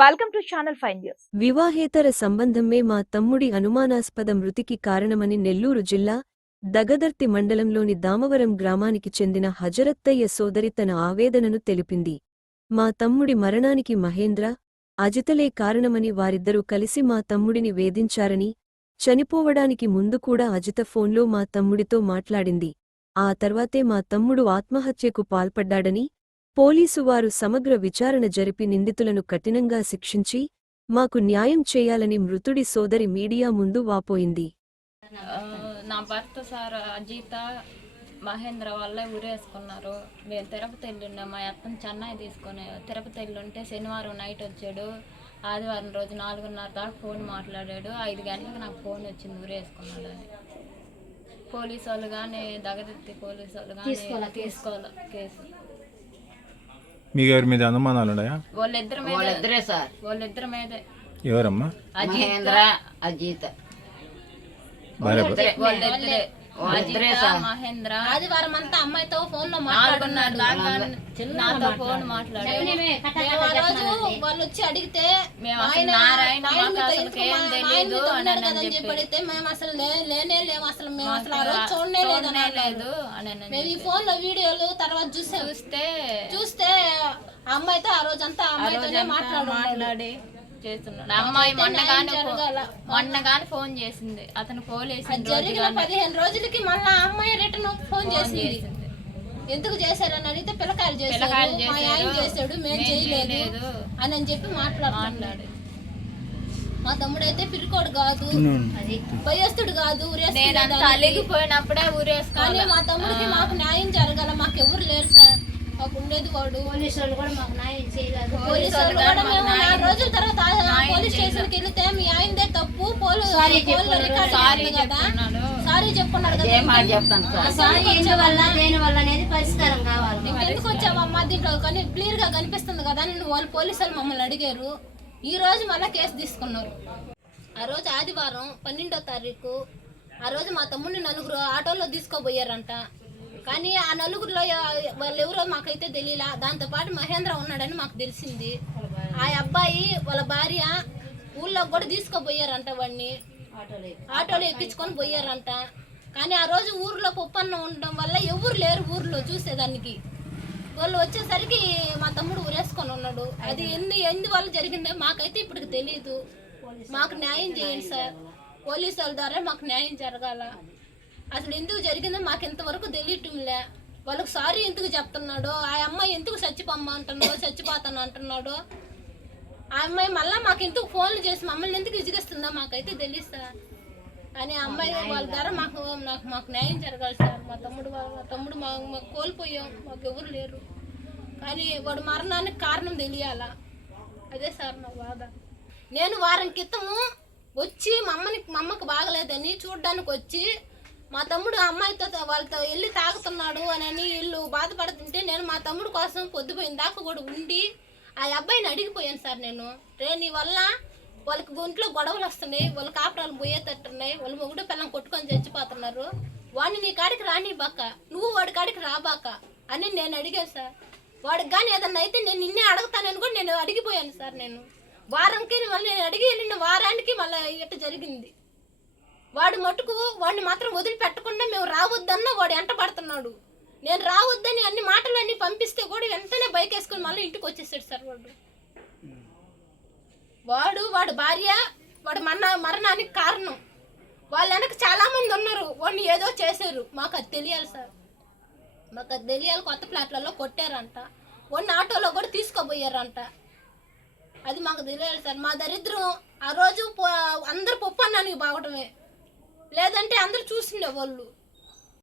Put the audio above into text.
Welcome to channel 5 news. వివాహేతర సంబంధమే మా తమ్ముడి అనుమానాస్పద మృతికి కారణమని నెల్లూరు జిల్లా దగదర్తి మండలంలోని దామవరం గ్రామానికి చెందిన హజరత్తయ్య సోదరి తన ఆవేదనను తెలిపింది. మా తమ్ముడి మరణానికి మహేంద్ర, అజితలే కారణమని వారిద్దరూ కలిసి మా తమ్ముడిని వేధించారని, చనిపోవడానికి ముందు కూడా అజిత ఫోన్లో మా తమ్ముడితో మాట్లాడింది. ఆ తర్వాతే మా తమ్ముడు ఆత్మహత్యకు పాల్పడ్డాడని, పోలీసువారు సమగ్ర విచారణ జరిపి నిందితులను కఠినంగా శిక్షించి మాకు న్యాయం చేయాలని మృతుడి సోదరి మీడియా ముందు వాపోయింది. నా భర్త సార్ అజిత మహేంద్ర వాళ్ళే ఊరేసుకున్నారు. మేము తిరుపతి వెళ్ళున్నాం. మా అత్తను చెన్నై తీసుకొని తిరుపతి వెళ్ళుంటే శనివారం నైట్ వచ్చాడు. ఆదివారం రోజు 4:30 దాకా ఫోన్ మాట్లాడాడు. 5 గంటలకు నాకు ఫోన్ వచ్చింది ఊరేసుకున్నాడు అని. పోలీసు వాళ్ళు కానీ దగదెత్తి పోలీసు వాళ్ళు కానీ తీసుకోవాలి కేసు. మీకు ఎవరి మీద అనుమానాలు ఉన్నాయా? వాళ్ళిద్దరే సార్, వాళ్ళిద్దరి మీదే. ఎవరమ్మా? మహేంద్ర అజిత వాళ్ళిద్దరే మహేంద్ర. ఆదివారం అంతా అమ్మాయితో ఫోన్ లో మాట్లాడున్నాడు. నాతో ఫోన్ మాట్లాడాడు. వాళ్ళు వచ్చి అడిగితే మేము తెలియదు అని చెప్పి అడిగితే మేము అసలు లేనే లేము, అసలు మేము అసలు ఆ రోజు చూడనే లేదు అని. మేము ఈ ఫోన్ లో వీడియోలు తర్వాత చూస్తే అమ్మాయితో ఆ రోజంతా అమ్మాయితోనే మాట్లాడి చేస్తున్నాడు. అమ్మాయి మొన్న గాని ఫోన్ చేసింది. అతను పోలీసు జరిగిన 15 రోజులకి మళ్ళా అమ్మాయి రిటర్న్ ఫోన్ చేసింది. ఎందుకు చేశారని అడిగితే పిల్లకాయలు చేశాడు, మేము చేయలేదు అని చెప్పి మాట్లాడు. మా తమ్ముడైతే పిరికోడు కాదు, భయస్తుడు కాదు, అలిగిపోయినప్పుడే కానీ మా తమ్ముడికి మాకు న్యాయం జరగాల. మాకు ఎవరు లేరు సార్, మాకు ఉండేది వాడు. పోలీసు వాళ్ళు కూడా మాకు న్యాయం చేయలేదు. పోలీసు వాళ్ళు కూడా మేము 4 రోజుల తర్వాత పోలీస్ స్టేషన్ కి వెళ్తే మీ ఆయనదే తప్పు సారీ చెప్పుకున్నాడు కదా. దేని వల్ల అనేది పరిష్కారం కావాలి. ఎందుకు వచ్చావమ్మా దీంట్లో కానీ క్లియర్ గా కనిపిస్తుంది కదా అని వాళ్ళు పోలీసు వాళ్ళు మమ్మల్ని అడిగారు. ఈ రోజు మళ్ళీ కేసు తీసుకున్నారు. ఆ రోజు ఆదివారం 12వ తారీఖు. ఆ రోజు మా తమ్ముడిని 4 ఆటోలో తీసుకోబోయారంట. కానీ ఆ 4గురిలో వాళ్ళు ఎవరో మాకైతే తెలియలా. దాంతోపాటు మహేంద్ర ఉన్నాడని మాకు తెలిసింది. ఆ అబ్బాయి వాళ్ళ భార్య ఊళ్ళోకి కూడా తీసుకోబోయారంట. వాడిని ఆటోలో ఎక్కించుకొని పోయారంట. కానీ ఆ రోజు ఊర్లో పప్పన్నం ఉండడం వల్ల ఎవరు లేరు ఊర్లో చూసేదానికి. వాళ్ళు వచ్చేసరికి మా తమ్ముడు ఊరేసుకొని ఉన్నాడు. అది ఎందువల్ల జరిగిందో మాకైతే ఇప్పటికి తెలియదు. మాకు న్యాయం చేయండి సార్, పోలీసు వాళ్ళ ద్వారా మాకు న్యాయం జరగాల. అసలు ఎందుకు జరిగిందో మాకు ఇంతవరకు తెలియటంలే. వాళ్ళకి సారీ ఎందుకు చెప్తున్నాడో, ఆ అమ్మాయి ఎందుకు చచ్చిపోతాను అంటున్నాడో, ఆ అమ్మాయి మళ్ళీ మాకు ఎందుకు ఫోన్లు చేసి మమ్మల్ని ఎందుకు ఇజిగిస్తుందో మాకైతే తెలియదు సార్. కానీ ఆ అమ్మాయి వాళ్ళ ద్వారా మాకు న్యాయం జరగాలి సార్. మా తమ్ముడు మాకు కోల్పోయాం, మాకు ఎవరు లేరు. కానీ వాడు మరణానికి కారణం తెలియాలా, అదే సార్ నా బాధ. నేను వారం క్రితము వచ్చి మా అమ్మకి బాగలేదని చూడ్డానికి వచ్చి మా తమ్ముడు అమ్మాయితో వాళ్ళతో వెళ్ళి తాగుతున్నాడు అని వీళ్ళు బాధపడుతుంటే నేను మా తమ్ముడు కోసం పొద్దుపోయిన దాకా కూడా ఉండి ఆ అబ్బాయిని అడిగిపోయాను సార్. నేను నీ వల్ల వాళ్ళకి ఒంట్లో గొడవలు వస్తున్నాయి, వాళ్ళ కాపురాలు పోయేటట్టున్నాయి, వాళ్ళు మొగుడు పిల్లం కొట్టుకొని చచ్చిపోతున్నారు, వాడిని నీ కాడికి రాని బాక, నువ్వు వాడి కాడికి రాబాక అని నేను అడిగాను సార్. వాడికి కానీ ఏదన్నా అయితే నేను నిన్నే అడుగుతానని కూడా నేను అడిగిపోయాను సార్. నేను వారంకి మళ్ళీ నేను అడిగి వెళ్ళిన వారానికి మళ్ళీ ఇట్ట జరిగింది. వాడు మటుకు వాడిని మాత్రం వదిలిపెట్టకుండా మేము రావద్దన్నా వాడు ఎంట పడుతున్నాడు. నేను రావద్దని అన్ని మాటలన్నీ పంపిస్తే కూడా వెంటనే బైక్ వేసుకొని మళ్ళీ ఇంటికి వచ్చేసాడు సార్. వాడి భార్య వాడు మరణానికి కారణం. వాళ్ళ వెనక చాలా మంది ఉన్నారు, వాడిని ఏదో చేశారు. మాకు అది తెలియాలి సార్, మాకు అది తెలియాలి. కొత్త ఫ్లాట్లలో కొట్టారంట, వాడిని ఆటోలో కూడా తీసుకోబోయారంట. అది మాకు తెలియాలి సార్. మా దరిద్రం ఆ రోజు అందరు పప్పు అన్నానికి బాగటమే, లేదంటే అందరు చూసిండే వాళ్ళు.